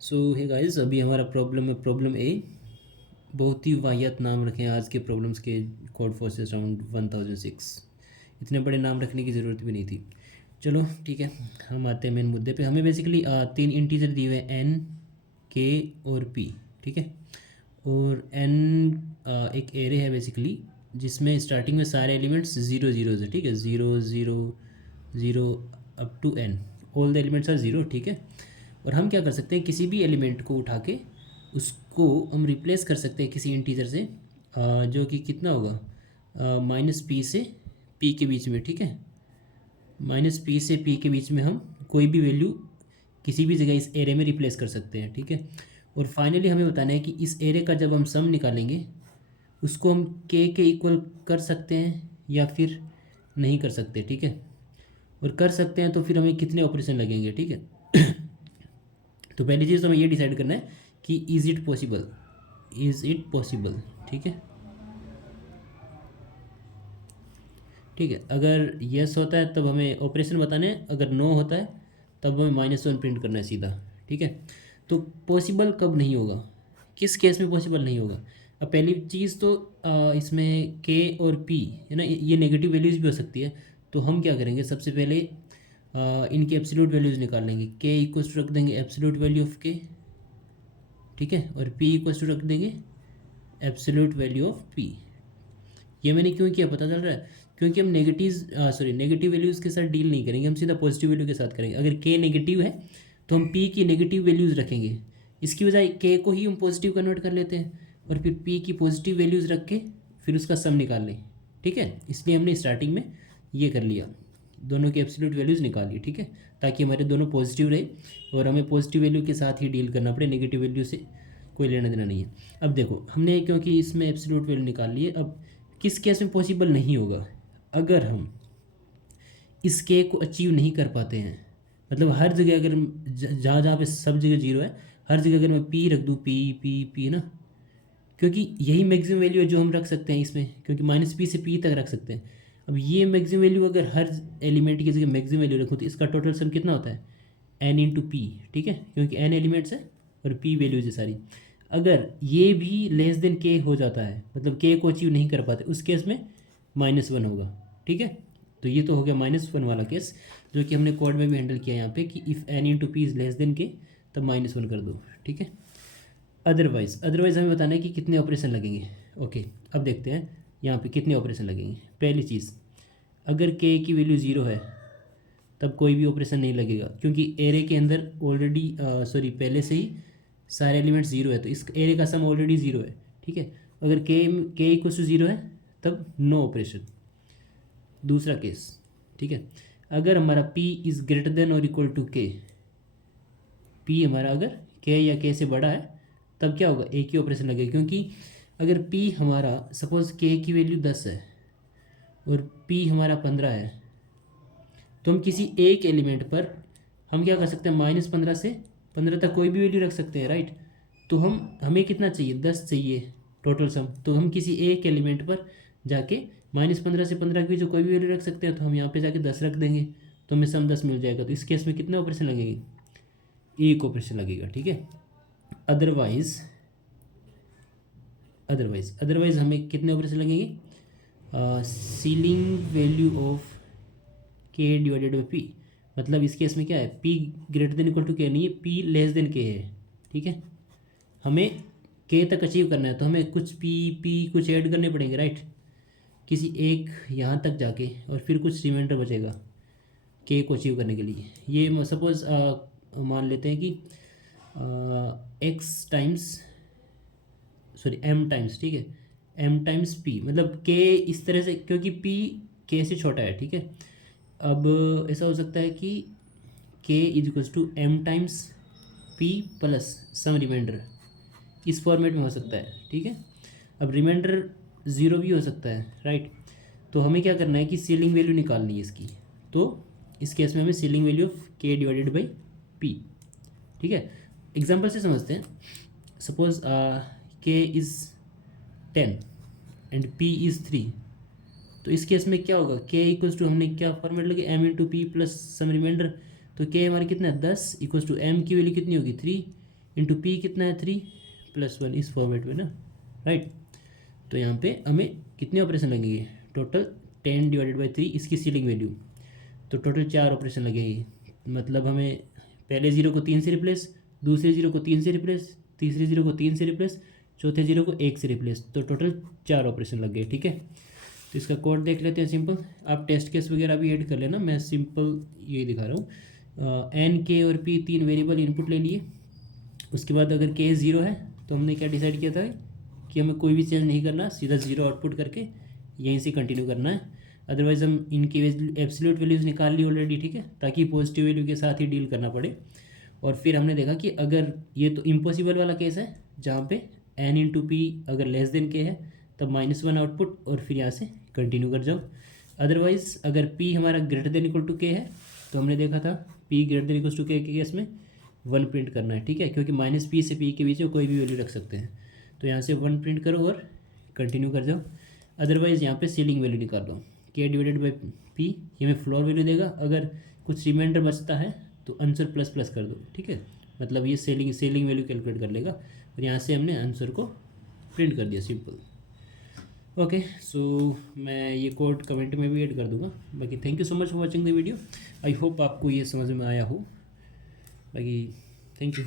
सो hey guys, अभी हमारा problem है प्रॉब्लम ए। बहुत ही वाहियात नाम रखे हैं आज के प्रॉब्लम्स के। Code forces round 1006। इतने बड़े नाम रखने की ज़रूरत भी नहीं थी। चलो ठीक है, हम आते हैं मेन मुद्दे पे। हमें बेसिकली तीन इंटीजर दिए हुए हैं, एन, के और पी। ठीक है, और एन एक एरे है बेसिकली, जिसमें स्टार्टिंग में सारे एलिमेंट्स ज़ीरो ज़ीरो है। ठीक है, zero zero zero up to n, all the elements are zero. ठीक है, और हम क्या कर सकते हैं, किसी भी एलिमेंट को उठा के उसको हम रिप्लेस कर सकते हैं किसी इंटीजर से, जो कि कितना होगा, माइनस पी से पी के बीच में। ठीक है, माइनस पी से पी के बीच में हम कोई भी वैल्यू किसी भी जगह इस एरे में रिप्लेस कर सकते हैं। ठीक है, और फाइनली हमें बताना है कि इस एरे का जब हम सम निकालेंगे उसको हम के इक्वल कर सकते हैं या फिर नहीं कर सकते। ठीक है, और कर सकते हैं तो फिर हमें कितने ऑपरेशन लगेंगे। ठीक है, तो पहली चीज़ तो हमें ये डिसाइड करना है कि is it possible, is it possible. ठीक है, ठीक है, अगर यस होता है तब हमें ऑपरेशन बताना है, अगर नो होता है तब हमें -1 प्रिंट करना है सीधा। ठीक है, तो पॉसिबल कब नहीं होगा, किस केस में पॉसिबल नहीं होगा। अब पहली चीज़ तो इसमें के और पी है ना, ये नेगेटिव वैल्यूज़ भी हो सकती है। तो हम क्या करेंगे, सबसे पहले इनकी एब्सोल्यूट वैल्यूज़ निकाल लेंगे। के इक्वल्स टू रख देंगे एब्सोल्यूट वैल्यू ऑफ के। ठीक है, और पी इक्वल्स टू रख देंगे एब्सोल्यूट वैल्यू ऑफ पी। ये मैंने क्यों किया पता चल रहा है, क्योंकि हम नेगेटिव वैल्यूज़ के साथ डील नहीं करेंगे, हम सीधा पॉजिटिव वैल्यू के साथ करेंगे। अगर के नेगेटिव है तो हम पी की नेगेटिव वैल्यूज़ रखेंगे, इसकी बजाय के को ही हम पॉजिटिव कन्वर्ट कर लेते हैं और फिर पी की पॉजिटिव वैल्यूज़ रख के फिर उसका सम निकाल लें। ठीक है, इसलिए हमने स्टार्टिंग में ये कर लिया, दोनों की एब्सोल्यूट वैल्यूज़ निकाल ली। ठीक है, ताकि हमारे दोनों पॉजिटिव रहे और हमें पॉजिटिव वैल्यू के साथ ही डील करना पड़े, नेगेटिव वैल्यू से कोई लेना देना नहीं है। अब देखो, हमने क्योंकि इसमें एब्सोल्यूट वैल्यू निकाल ली है, अब किस केस में पॉसिबल नहीं होगा, अगर हम इस के को अचीव नहीं कर पाते हैं। मतलब हर जगह अगर जहाँ जहाँ पे सब जगह जीरो है, हर जगह अगर मैं पी रख दूँ, पी पी पी ना, क्योंकि यही मैक्सिमम वैल्यू है जो हम रख सकते हैं इसमें, क्योंकि माइनस पी से पी तक रख सकते हैं। अब ये मैक्सिमम वैल्यू अगर हर एलिमेंट की जगह मैक्सिमम वैल्यू रखूँ तो इसका टोटल सम कितना होता है, एन इंटू पी। ठीक है, क्योंकि एन एलिमेंट्स है और पी वैल्यूज है सारी। अगर ये भी लेस देन के हो जाता है, मतलब के को अचीव नहीं कर पाते, उस केस में -1 होगा। ठीक है, तो ये तो हो गया -1 वाला केस, जो कि हमने कोड में भी हैंडल किया यहाँ पे कि if n into p is less than k तब -1 कर दो। ठीक है, अदरवाइज़ हमें बताना है कि कितने ऑपरेशन लगेंगे। ओके, अब देखते हैं यहाँ पे कितने ऑपरेशन लगेंगे। पहली चीज़, अगर के की वैल्यू ज़ीरो है तब कोई भी ऑपरेशन नहीं लगेगा, क्योंकि एरे के अंदर ऑलरेडी पहले से ही सारे एलिमेंट्स ज़ीरो है, तो इस एरे का सम ऑलरेडी ज़ीरो है। ठीक है, अगर के इक्वल टू ज़ीरो है तब नो ऑपरेशन। दूसरा केस, ठीक है, अगर हमारा p इज़ ग्रेटर देन और इक्वल टू के, p हमारा अगर k या k से बड़ा है तब क्या होगा, एक ही ऑपरेशन लगेगा। क्योंकि अगर p हमारा सपोज k की वैल्यू 10 है और p हमारा 15 है, तो हम किसी एक एलिमेंट पर हम क्या कर सकते हैं, -15 से 15 तक कोई भी वैल्यू रख सकते हैं, राइट। तो हमें कितना चाहिए, 10 चाहिए टोटल सम। तो हम किसी एक एलिमेंट पर जाके -15 से 15 की जो कोई भी वैल्यू रख सकते हैं, तो हम यहाँ पे जाके 10 रख देंगे तो हमें सम 10 मिल जाएगा। तो इस केस में कितने ऑपरेशन लगेंगे, एक ऑपरेशन लगेगा। ठीक है, अदरवाइज अदरवाइज हमें कितने ऑपरेशन लगेंगे, ceiling value of k divided by p. मतलब इस केस में क्या है, p greater than equal to k नहीं है, पी लेस देन के है। ठीक है, हमें के तक अचीव करना है तो हमें कुछ पी कुछ ऐड करने पड़ेंगे, राइट, किसी एक यहाँ तक जाके, और फिर कुछ रिमाइंडर बचेगा के को अचीव करने के लिए। ये सपोज मान लेते हैं कि एक्स टाइम्स एम टाइम्स, ठीक है, एम टाइम्स पी, मतलब के इस तरह से, क्योंकि पी के से छोटा है। ठीक है, अब ऐसा हो सकता है कि k is equals to m times p plus some remainder, इस फॉर्मेट में हो सकता है। ठीक है, अब रिमाइंडर ज़ीरो भी हो सकता है, राइट। तो हमें क्या करना है कि सीलिंग वैल्यू निकालनी है इसकी। तो इस केस में हमें ceiling value of k divided by P. ठीक है, एग्जाम्पल से समझते हैं। सपोज के इज़ 10 एंड पी इज़ 3। तो इस केस में क्या होगा, के इक्वल्स टू, हमने क्या फॉर्मेट लगे, M into P plus some reminder. तो के हमारे कितना है, 10 इक्वल्स टू एम की वैल्यू कितनी होगी, 3 इंटू पी कितना है 3 + 1 इस फॉर्मेट में ना, राइट। तो यहाँ पे हमें कितने ऑपरेशन लगेंगे, टोटल 10 / 3 इसकी सीलिंग वैल्यू, तो टोटल 4 ऑपरेशन लगेंगे। मतलब हमें पहले ज़ीरो को 3 से रिप्लेस, दूसरे ज़ीरो को 3 से रिप्लेस, तीसरे ज़ीरो को 3 से रिप्लेस, चौथे ज़ीरो को 1 से रिप्लेस, तो टोटल 4 ऑपरेशन लग गए, ठीक है। तो इसका कोड देख लेते हैं सिंपल। आप टेस्ट केस वगैरह भी ऐड कर लेना, मैं सिंपल यही दिखा रहा हूँ। एन के और पी 3 वेरिएबल इनपुट ले लिए। उसके बाद अगर के 0 है तो हमने क्या डिसाइड किया था कि हमें कोई भी चेंज नहीं करना, सीधा 0 आउटपुट करके यहीं से कंटिन्यू करना है। अदरवाइज़ हम इनकी एब्सोल्यूट वैल्यूज़ निकाल ली ऑलरेडी, ठीक है, ताकि पॉजिटिव वैल्यू के साथ ही डील करना पड़े। और फिर हमने देखा कि अगर ये तो इम्पॉसिबल वाला केस है जहाँ पे एन इंटू पी अगर लेस देन के है तब -1 आउटपुट और फिर यहाँ से कंटिन्यू कर जाओ। अदरवाइज़ अगर पी हमारा ग्रेटर देन इक्वल टू के है तो हमने देखा था p greater than equal to k case में 1 प्रिंट करना है, ठीक है, क्योंकि -p से p के बीच में कोई भी वैल्यू रख सकते हैं। तो यहाँ से 1 प्रिंट करो और कंटिन्यू कर जाओ। अदरवाइज़ यहाँ पे सीलिंग वैल्यू निकाल दो, k/p ये हमें फ्लोर वैल्यू देगा। अगर कुछ रिमाइंडर बचता है तो आंसर ++ कर दो, ठीक है, मतलब ये सेलिंग वैल्यू कैलकुलेट कर लेगा। और यहाँ से हमने आंसर को प्रिंट कर दिया, सिंपल। ओके, सो मैं ये कोड कमेंट में भी ऐड कर दूंगा। बाकी thank you so much for watching the video. I hope आपको ये समझ में आया हो। बाकी थैंक यू।